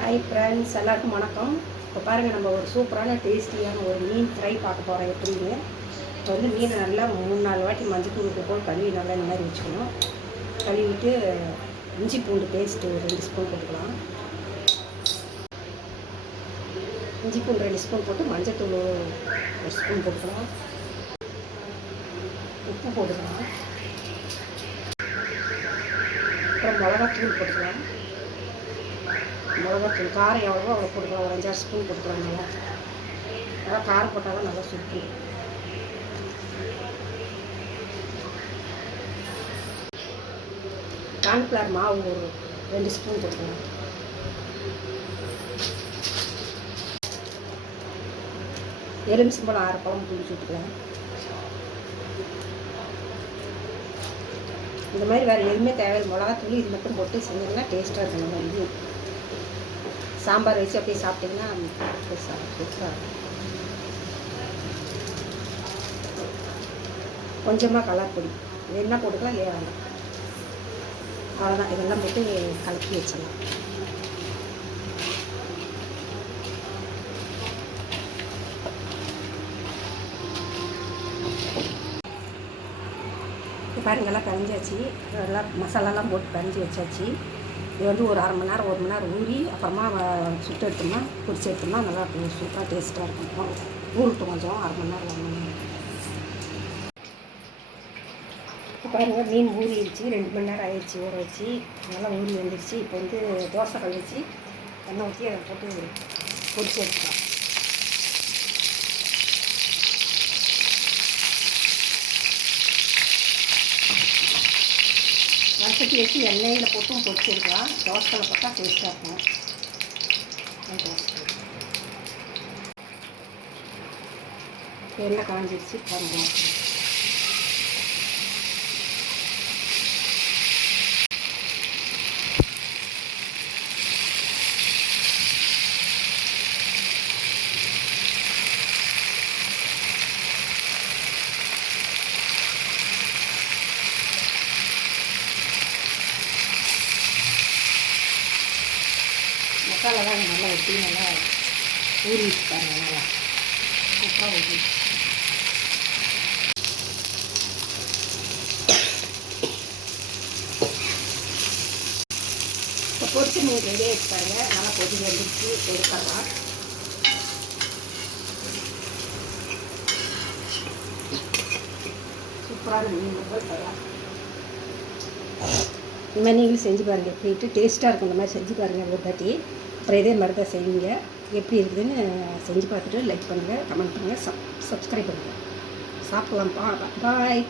Hi friends எல்லாருக்கும் வணக்கம். இப்போ பாருங்கள் நம்ம ஒரு சூப்பரான டேஸ்டியான ஒரு மீன் ஃப்ரை பார்க்க போகிறோம் எப்படின்னு இப்போ வந்து மீனை நல்லா மூணு நாலு வாட்டி மஞ்சள் தூளுக்கு போல் கழுவி நல்லா இந்த மாதிரி வச்சுக்கணும். கழுவிட்டு இஞ்சி பூண்டு பேஸ்ட்டு ஒரு ரெண்டு ஸ்பூன் போட்டுக்கலாம். இஞ்சி பூண்டு ரெண்டு ஸ்பூன் போட்டு மஞ்சள் தூள் ஒரு ஸ்பூன் போட்டுக்கலாம். உப்பு போட்டுக்கலாம். அப்புறம் மிளகாத்தூள் போட்டுக்கலாம். கொடுக்கணும் காரம் எவ்வளவோ அவ்வளோ கொடுக்கலாம் ஒரு அஞ்சாறு ஸ்பூன் போட்டுக்கலாம் நல்லா நல்லா காரம் போட்டால் தான் நல்லா சுற்றி கார்ன்ஃப்ளவர் மாவு ஒரு ரெண்டு ஸ்பூன் கொடுக்கணும் எலுமிச்சம் போல் ஆறு பழம் பிடிச்சி விட்டுக்கலாம் இந்த மாதிரி வேறு எதுவுமே தேவையில்லை. மிளகாத்தூள் இது மட்டும் போட்டு செஞ்சிங்கன்னா டேஸ்ட்டாக இருக்கும். நம்ம இது சாம்பார் வச்சு அப்படியே சாப்பிட்டிங்கன்னா சூப்பராக இருக்கும். கொஞ்சமாக கலர் பொடி. என்ன போட்டுக்கலாம்? இல்லையா வேண்டாம் அவ்வளோதான் இதெல்லாம் போட்டு கலக்கி வச்சிடலாம். இப்போ பாருங்கெல்லாம் கரைஞ்சாச்சு. எல்லாம் மசாலாலாம் போட்டு கரைஞ்சி வச்சாச்சு. இது வந்து ஒரு அரை மணி நேரம் ஒரு மணி நேரம் ஊறி அப்புறமா சுட்டு எடுத்தோம்னா பொரிச்சு எடுத்தோம்னா நல்லா இருக்கும். சூப்பராக டேஸ்ட்டாக இருக்கும். ஊறட்டும் கொஞ்சம். அரை மணி நேரம் ஒரு மணி நேரம். பாருங்கள் மீன் ஊறிடுச்சு. ரெண்டு மணி நேரம் ஆயிடுச்சு ஊற வச்சு. நல்லா ஊறி வந்துடுச்சு. இப்போ வந்து தோசை கழிச்சு வச்சு எண்ணெய் ஊற்றி அதை போட்டு பொரிச்சு எடுத்துக்கலாம் வசதி வச்சு எண்ணெயில் போட்டும் பொரிச்சு தோசை தோசையில் போட்டால் டேஸ்ட்டாக இருக்கும். எண்ணெய் தோசை இப்போ மசாலா தான் நல்லா ஒட்டி நல்லா ஊறி பாருங்க நல்லா. சூப்பராக ஊறி இப்போ பொரிச்சு மீன் ரெடி ஆகிடுச்சு நல்லா கொதி வந்துடுச்சு எடுக்கலாம் சூப்பரான மீன் போய் தரலாம் இந்த மாதிரி நீங்களும் செஞ்சு பாருங்கள் போயிட்டு டேஸ்ட்டாக இருக்கும். இந்த மாதிரி செஞ்சு பாருங்கள் ஒரு தாட்டி அப்புறம் இதே மாதிரி தான் செய்வீங்க எப்படி இருக்குதுன்னு செஞ்சு பார்த்துட்டு லைக் பண்ணுங்கள் கமெண்ட் பண்ணுங்கள் சப் சப்ஸ்கிரைப் பண்ணுங்கள் சாப்பிட்லாம்ப்பா பாய்